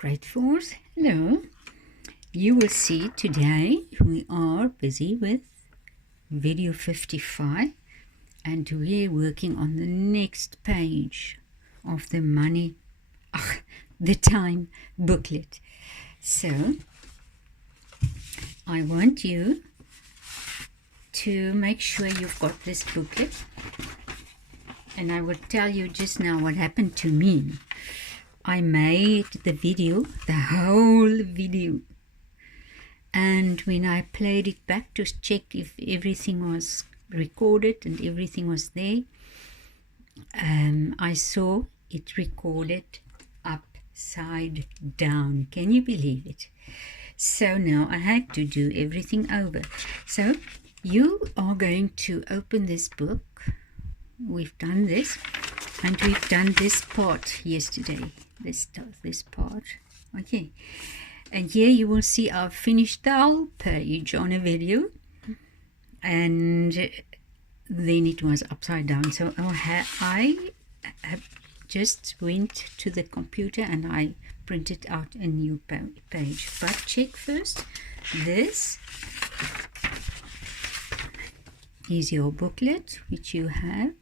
Grade 4s, hello. You will see today we are busy with video 55 and we're working on the next page of the the time booklet. So I want you to make sure you've got this booklet, and I will tell you just now what happened to me. I made the video, the whole video, and when I played it back to check if everything was recorded and everything was there, I saw it recorded upside down. Can you believe it? So now I had to do everything over. So you are going to open this book. We've done this, and we've done this part yesterday. This part. Okay. And here you will see I've finished the whole page on a video, and then it was upside down. So I just went to the computer and I printed out a new page. But check first, this is your booklet, which you have,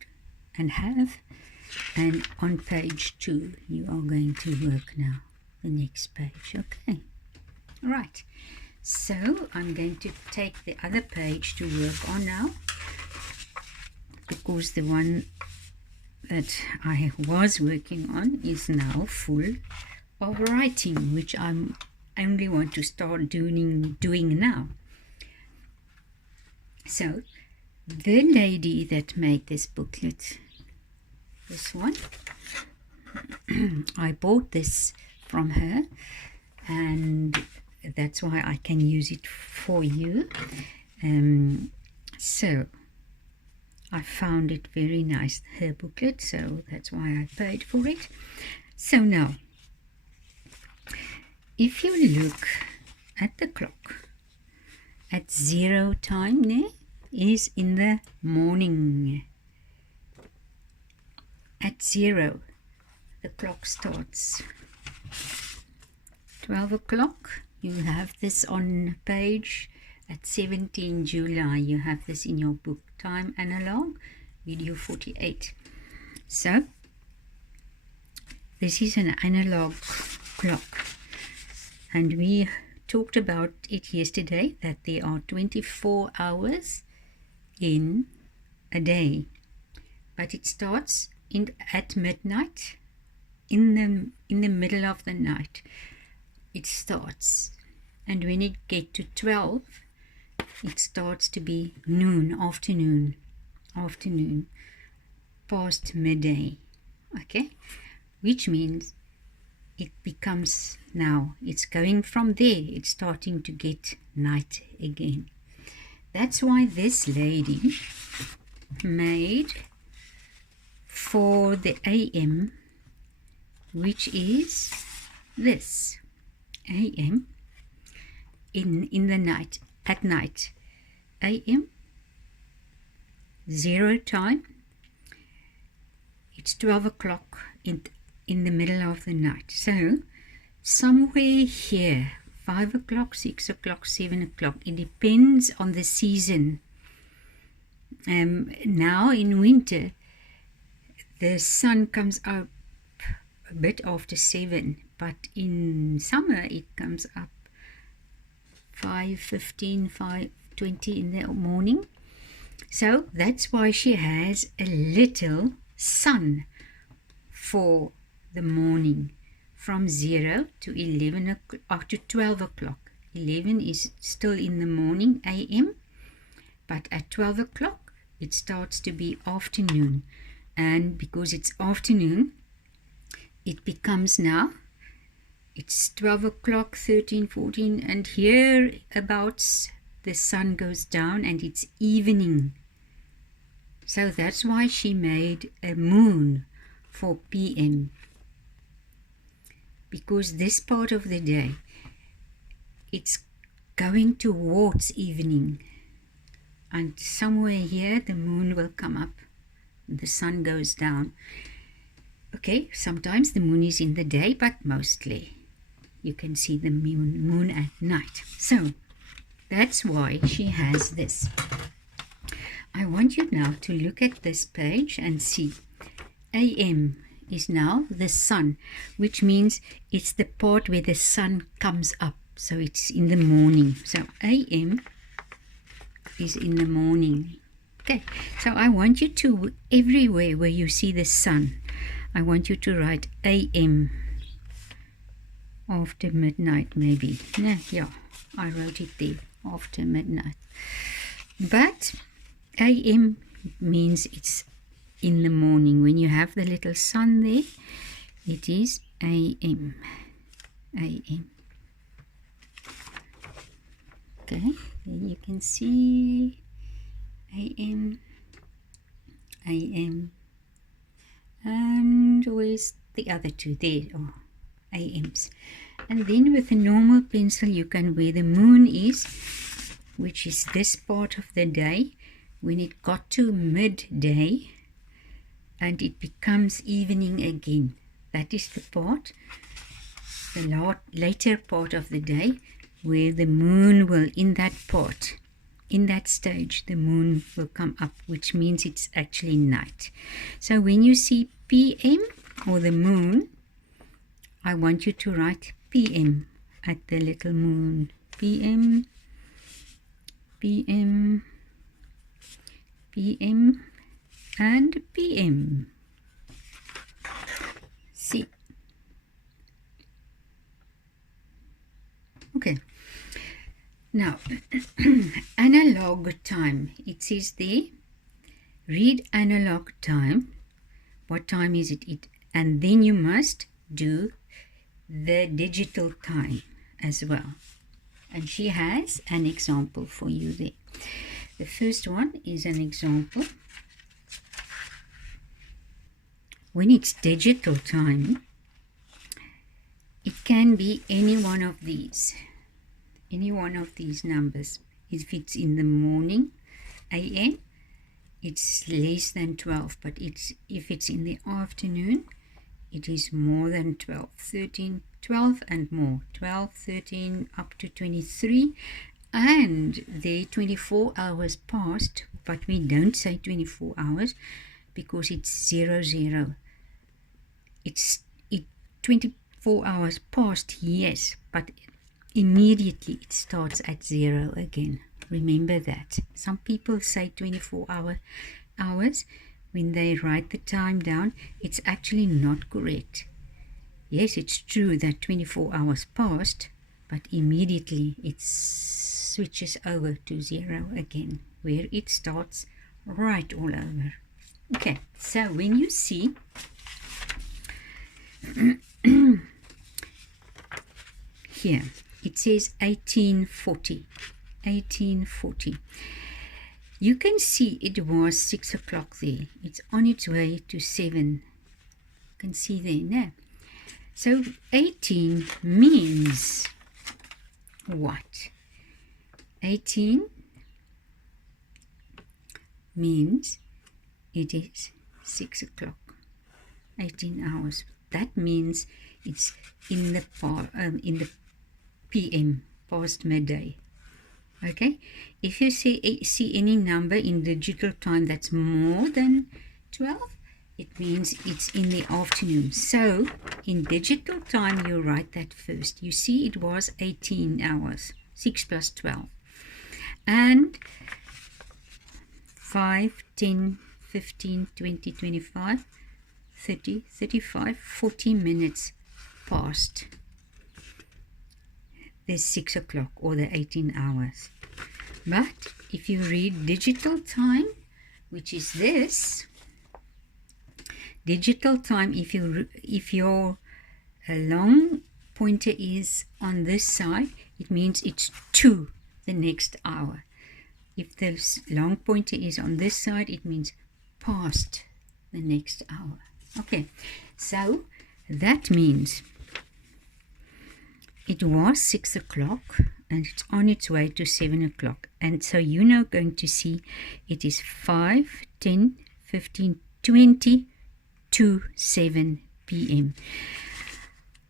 and on page 2 you are going to work now, the next page. Okay, right, so I'm going to take the other page to work on now, because the one that I was working on is now full of writing, which I only want to start doing now. So the lady that made this booklet, this one, I bought this from her, and that's why I can use it for you. So I found it very nice, her booklet, so that's why I paid for it. So now, if you look at the clock, at 0 time there is in the morning. At 0, the clock starts. 12 o'clock, you have this on page. At 17 July, you have this in your book, Time Analogue, video 48. So, this is an analog clock. And we talked about it yesterday, that there are 24 hours in a day. But it starts at midnight, in the middle of the night it starts, and when it gets to 12 it starts to be noon, afternoon, past midday. Okay, which means it becomes, now it's going from there, it's starting to get night again. That's why this lady made for the AM, which is this AM in the night, at night. AM 0 time, it's 12 o'clock in the middle of the night. So somewhere here, 5 o'clock, 6 o'clock, 7 o'clock, it depends on the season. Now in winter the sun comes up a bit after 7, but in summer it comes up 5:15, 5:20 in the morning. So that's why she has a little sun for the morning, from 0 to 11 o'clock, to 12 o'clock. 11 is still in the morning, AM, but at 12 o'clock it starts to be afternoon. And because it's afternoon, it becomes now, it's 12 o'clock, 13, 14, and here abouts the sun goes down and it's evening. So that's why she made a moon for PM, because this part of the day it's going towards evening, and somewhere here the moon will come up, the sun goes down. Okay, sometimes the moon is in the day, but mostly you can see the moon at night. So that's why she has this. I want you now to look at this page and see. AM is now the sun, which means it's the part where the sun comes up. So it's in the morning. So AM is in the morning. Okay, so I want you to, everywhere where you see the sun, I want you to write AM. After midnight, maybe. No, yeah, I wrote it there, after midnight. But AM means it's in the morning. When you have the little sun there, it is AM. AM. Okay, there you can see AM. AM. And where's the other two? There. Oh, AMs. And then with a normal pencil you can, where the moon is, which is this part of the day, when it got to midday and it becomes evening again, that is the part, the later part of the day, where the moon will, in that part, in that stage, the moon will come up, which means it's actually night. So when you see PM or the moon, I want you to write PM at the little moon. PM, PM, PM, and PM. See. Okay. Now, analog time. It says there, read analog time. What time is it? And then you must do the digital time as well. And she has an example for you there. The first one is an example. When it's digital time, it can be any one of these numbers. If it's in the morning, AM, it's less than 12, but if it's in the afternoon, it is more than 12, 13, 12 and more, 12, 13, up to 23, and the 24 hours passed, but we don't say 24 hours because it's 00. It's 24 hours passed, yes, but immediately it starts at 0 again. Remember that. Some people say 24 hours. When they write the time down, it's actually not correct. Yes, it's true that 24 hours passed, but immediately it switches over to 0 again, where it starts right all over. Okay, so when you see here, it says 1840. 1840. You can see it was 6 o'clock there. It's on its way to 7. You can see there now. So 18 means what? 18 means it is 6 o'clock. 18 hours. That means it's in the PM, past midday. Okay, if you see any number in digital time that's more than 12, it means it's in the afternoon. So in digital time, you write that first. You see it was 18 hours, 6 plus 12. And 5, 10, 15, 20, 25, 30, 35, 40 minutes past the 6 o'clock or the 18 hours. But if you read digital time, which is this, digital time, if your long pointer is on this side, it means it's to the next hour. If the long pointer is on this side, it means past the next hour. Okay, so that means it was 6 o'clock and it's on its way to 7 o'clock. And so you're now going to see it is 5, 10, 15, 20 to 7 p.m.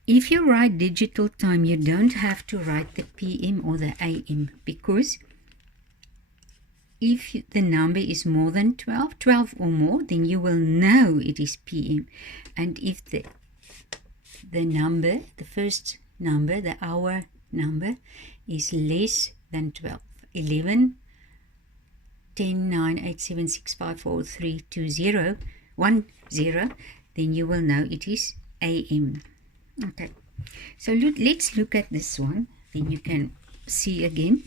if you write digital time, you don't have to write the PM or the AM, because if the number is more than 12 or more, then you will know it is PM. And if the number, the first number, the hour number, is less than 12, 11, 10, 9, 8, 7, 6, 5, 4, 3, 2, 0, 1, 0, then you will know it is AM. Okay, so let's look at this one. Then you can see again.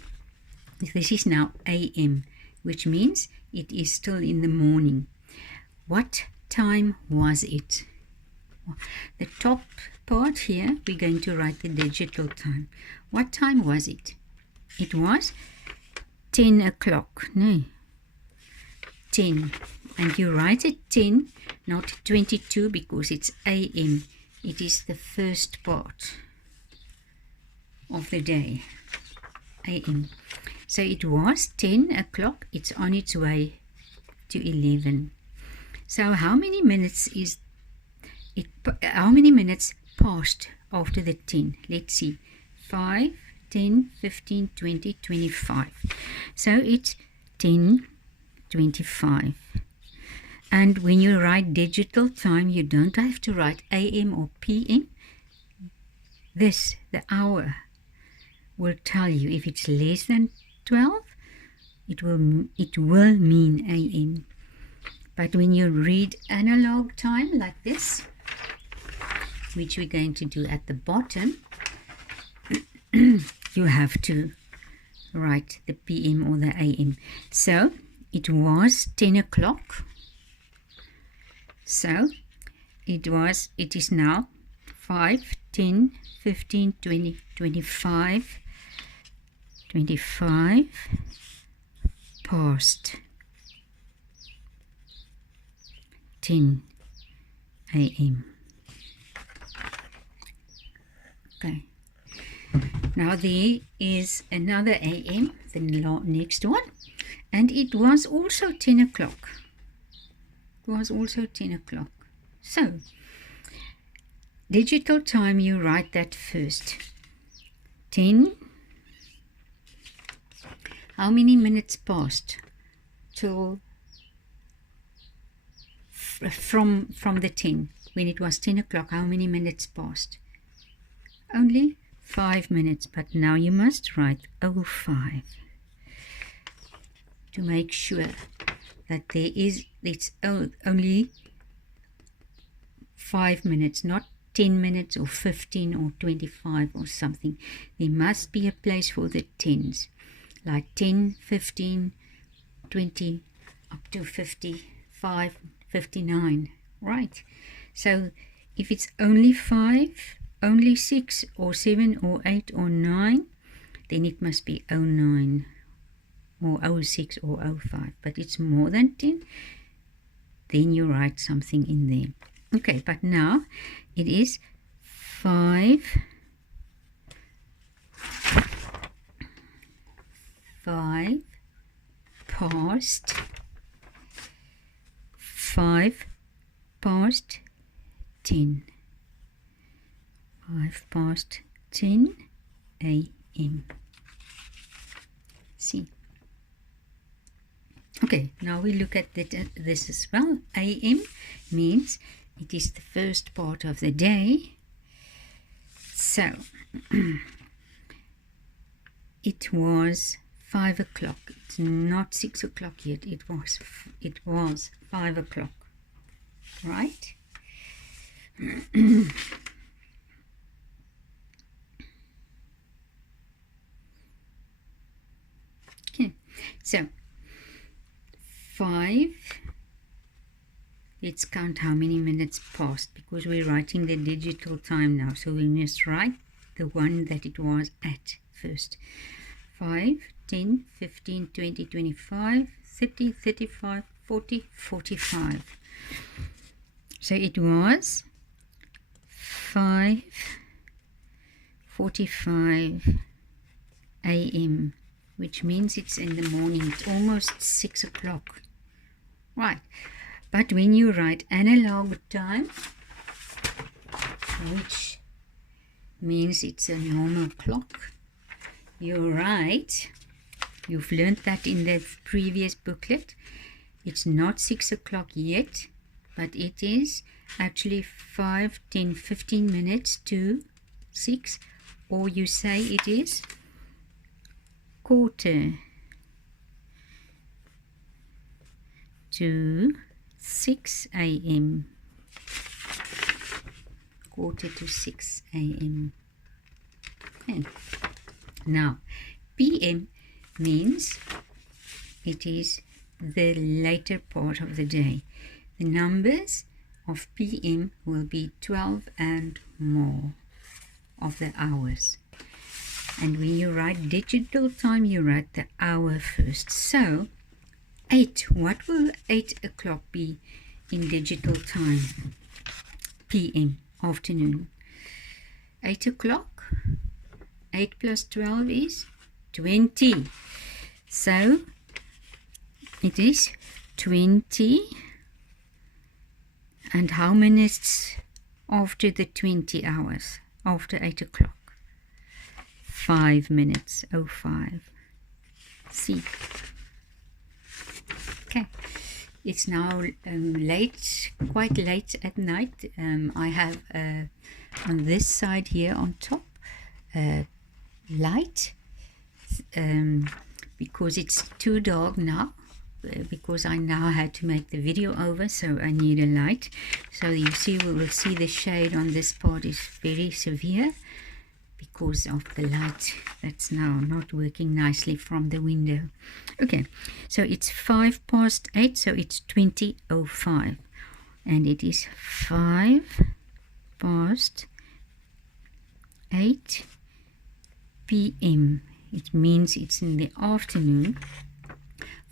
This is now AM, which means it is still in the morning. What time was it? The top part here, we're going to write the digital time. What time was it? It was 10 o'clock. No, 10. And you write it 10, not 22, because it's AM. It is the first part of the day, AM. So it was 10 o'clock. It's on its way to 11. So how many minutes is it? How many minutes passed after the 10? Let's see. 5, 10, 15, 20, 25. So it's 10:25. And when you write digital time, you don't have to write AM or PM. This, the hour, will tell you if it's less than 12, it will mean AM. But when you read analog time like this, which we're going to do at the bottom, you have to write the PM or the AM. So it was 10 o'clock. So it is now 5, 10, 15, 20, 25, 25 past 10 AM. Okay. Now there is another AM, the next one, and it was also 10 o'clock. It was also 10 o'clock. So, digital time, you write that first. 10. How many minutes passed till from the 10? When it was 10 o'clock, how many minutes passed? Only 5 minutes, but now you must write 05 to make sure that it's only 5 minutes, not 10 minutes or 15 or 25 or something. There must be a place for the tens, like 10, 15, 20, up to 55, 59, right? So if it's only 5, only 6 or 7 or 8 or 9, then it must be 09 or 06 or 05. But it's more than 10, then you write something in there. Okay, but now it is 5 past 10. 5 past 10 AM. See. Okay, now we look at this as well. AM means it is the first part of the day. So, it was 5 o'clock. It's not 6 o'clock yet. It was 5 o'clock. Right? Okay, so 5, let's count how many minutes passed, because we're writing the digital time now, so we must write the one that it was at first. 5, 10, 15, 20, 25, 30, 35, 40, 45. So it was 5:45 AM, which means it's in the morning. It's almost 6 o'clock. Right. But when you write analog time, which means it's a normal clock. You're right. You've learned that in the previous booklet. It's not 6 o'clock yet, but it is actually 5, 10, 15 minutes to 6, or you say it is quarter to 6 a.m. Quarter to 6 a.m. Okay. Now, p.m. means it is the later part of the day. The numbers of p.m. will be 12 and more of the hours. And when you write digital time, you write the hour first. So, 8. What will 8 o'clock be in digital time? p.m. Afternoon. 8 o'clock. 8 plus 12 is 20. So, it is 20. And how minutes after the 20 hours? After 8 o'clock? 5 minutes. 05. See. Okay. It's now late, quite late at night. I have on this side here on top light because it's too dark now, because I now had to make the video over, so I need a light. So you see, we will see the shade on this part is very severe because of the light that's now not working nicely from the window. Okay, so it's 5 past 8, so it's 20:05, and it is 5 past 8 p.m. It means it's in the afternoon.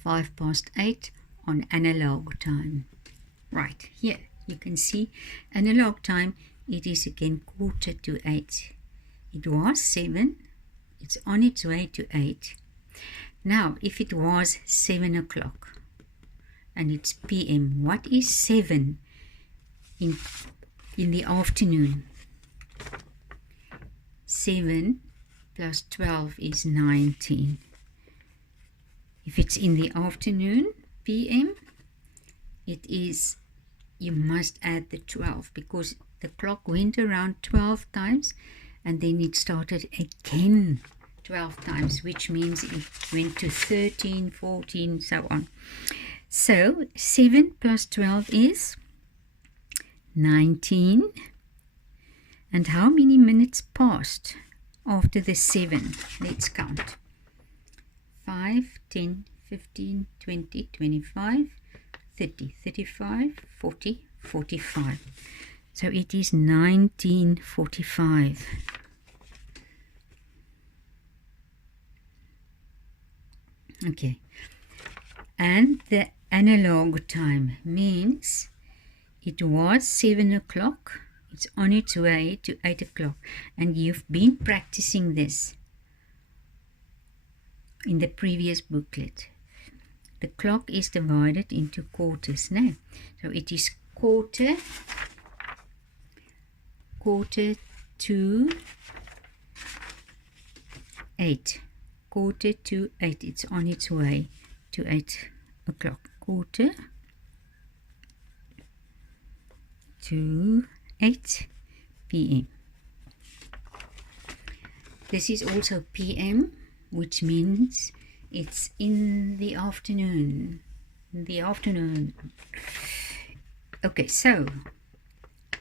5 past 8 on analog time. Right, here you can see analog time. It is again quarter to 8. It was 7. It's on its way to 8. Now, if it was 7 o'clock and it's p.m., what is 7 in the afternoon? 7 plus 12 is 19. If it's in the afternoon, p.m., it is, you must add the 12 because the clock went around 12 times and then it started again 12 times, which means it went to 13, 14, so on. So 7 plus 12 is 19. And how many minutes passed after the 7? Let's count. 5, 10, 15, 20, 25, 30, 35, 40, 45. So it is 19:45. Okay. And the analog time means it was 7 o'clock. It's on its way to 8 o'clock. And you've been practicing this in the previous booklet. The clock is divided into quarters now. So it is quarter to 8. Quarter to 8. It's on its way to 8 o'clock. Quarter to 8 p.m. This is also p.m., which means it's in the afternoon. In the afternoon. Okay, so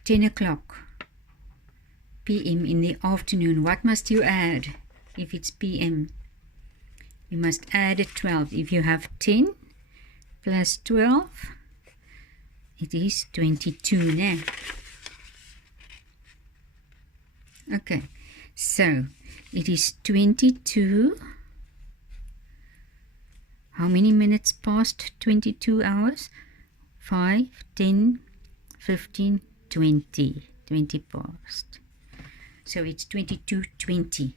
10 o'clock p.m. in the afternoon. What must you add if it's p.m.? You must add a 12. If you have 10 plus 12, it is 22 now. Okay, so it is 22. How many minutes past 22 hours? 5, 10, 15, 20. 20 past. So it's 22:20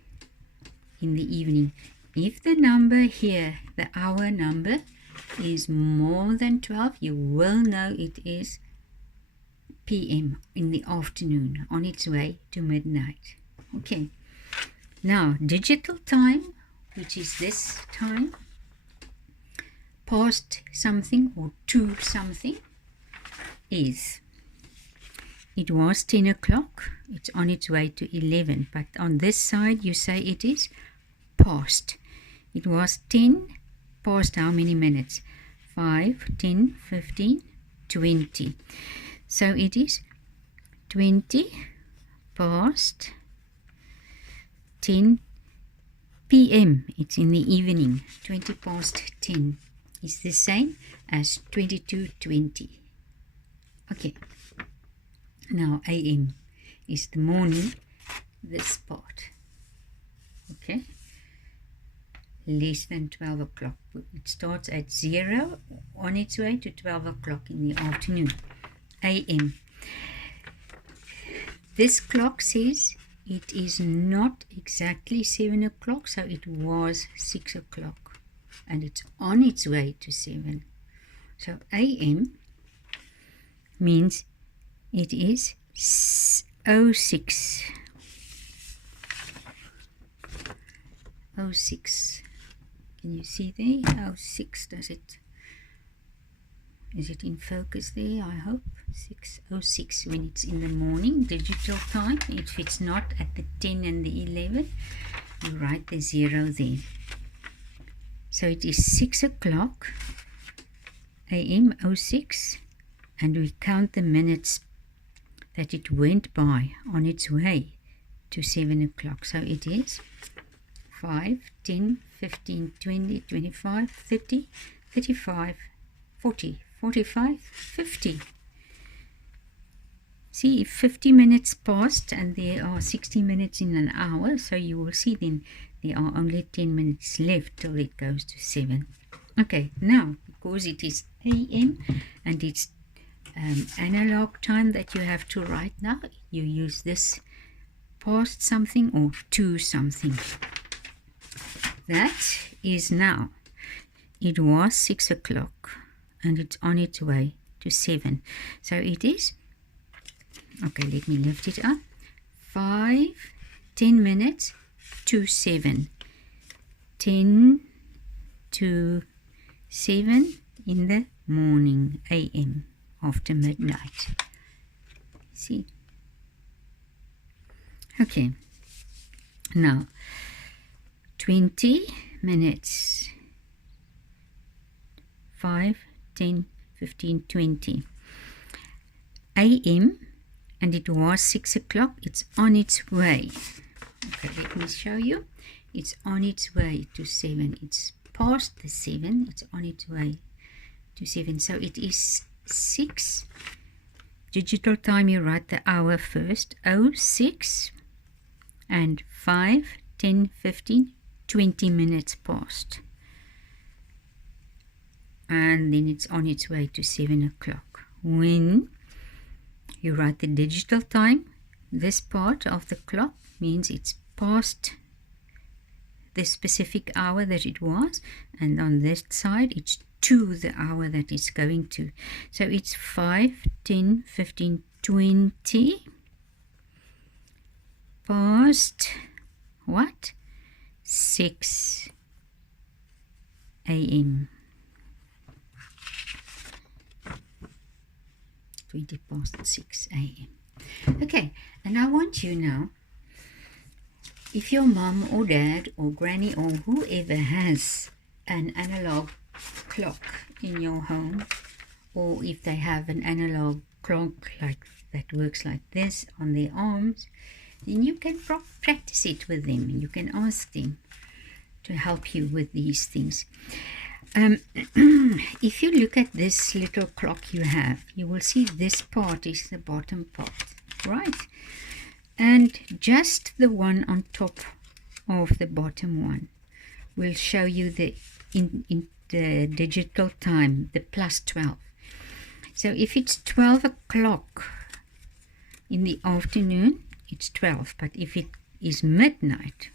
in the evening. If the number here, the hour number, is more than 12, you will know it is p.m. in the afternoon, on its way to midnight. Okay, now digital time, which is this time, past something or to something, is, it was 10 o'clock, it's on its way to 11, but on this side you say it is past. It was 10 past how many minutes? 5, 10, 15, 20. So it is 20 past 10 p.m. It's in the evening. 20 past 10 is the same as 22:20. Okay. Now a.m. is the morning, this part. Okay. Less than 12 o'clock. It starts at 0 on its way to 12 o'clock in the afternoon. a.m. This clock says it is not exactly 7 o'clock, so it was 6 o'clock. And it's on its way to 7. So a.m. means it is 06. 06. Can you see there? 06, does it? Is it in focus there? I hope. 6:06 when it's in the morning, digital time. If it's not at the 10 and the 11, you write the 0 there. So it is 6 o'clock a.m. 06, and we count the minutes that it went by on its way to 7 o'clock. So it is 5, 10, 15, 20, 25, 30, 35, 40, 45, 50. See, if 50 minutes passed and there are 60 minutes in an hour, so you will see then there are only 10 minutes left till it goes to 7. Okay, now, because it is a.m. and it's analog time that you have to write now, you use this past something or to something. That is now. It was 6 o'clock and it's on its way to 7. So it is, okay, let me lift it up. 5, 10 minutes to 7. 10 to 7 in the morning, a.m. after midnight. See? Okay. Now, 20 minutes. 5, 10, 15, 20. a.m. and it was 6 o'clock. It's on its way. Okay, let me show you. It's on its way to 7. It's past the 7. It's on its way to 7. So it is 6. Digital time, you write the hour first. 06 and 5, 10, 15, 20 minutes past. And then it's on its way to 7 o'clock. When you write the digital time, this part of the clock means it's past the specific hour that it was, and on this side it's to the hour that it's going to. So it's 5, 10, 15, 20 past what? 6 a.m. 20 past 6 a.m. Okay, and I want you now, if your mom or dad or granny or whoever has an analog clock in your home, or if they have an analog clock like that works like this on their arms, then you can practice it with them. You can ask them to help you with these things. If you look at this little clock you have, you will see this part is the bottom part, right? And just the one on top of the bottom one will show you the in the digital time, the plus 12. So if it's 12 o'clock in the afternoon, it's 12. But if it is midnight,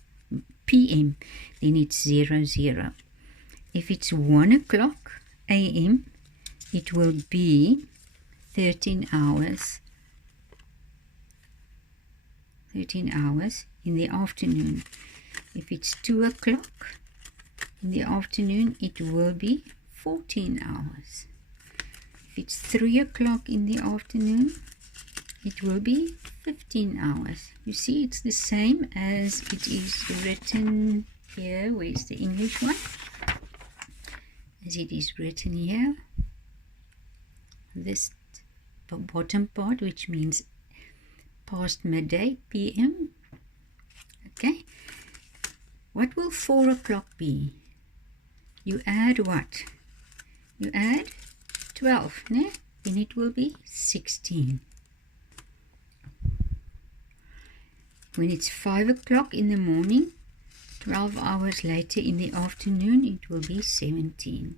p.m., then it's 00. If it's 1 o'clock a.m., it will be 13 hours. 13 hours in the afternoon. If it's 2 o'clock in the afternoon, it will be 14 hours. If it's 3 o'clock in the afternoon, it will be 15 hours. You see, it's the same as it is written here. Where's the English one? As it is written here. This bottom part, which means past midday, PM. Okay. What will 4 o'clock be? You add what? You add 12, ne? Then it will be 16. When it's 5 o'clock in the morning, 12 hours later in the afternoon, it will be 17.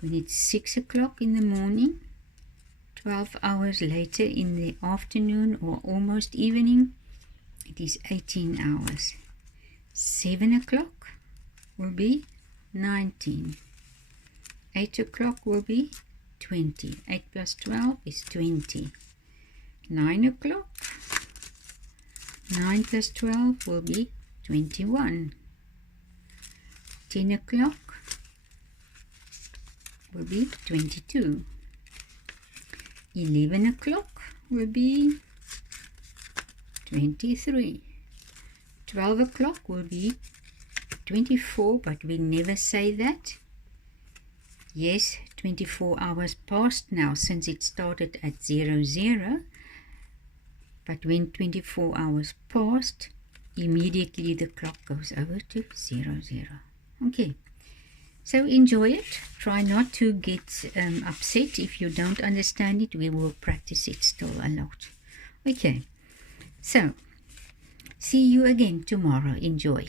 When it's 6 o'clock in the morning, 12 hours later in the afternoon or almost evening, it is 18 hours. 7 o'clock will be 19. 8 o'clock will be 20. 8 plus 12 is 20. 9 o'clock, 9 plus 12 will be 21. 10 o'clock will be 22. 11 o'clock will be 23. 12 o'clock will be 24, but we never say that. Yes, 24 hours passed now since it started at 00. But when 24 hours passed, immediately the clock goes over to 00. Okay, so enjoy it. Try not to get upset if you don't understand it. We will practice it still a lot. Okay, so see you again tomorrow. Enjoy.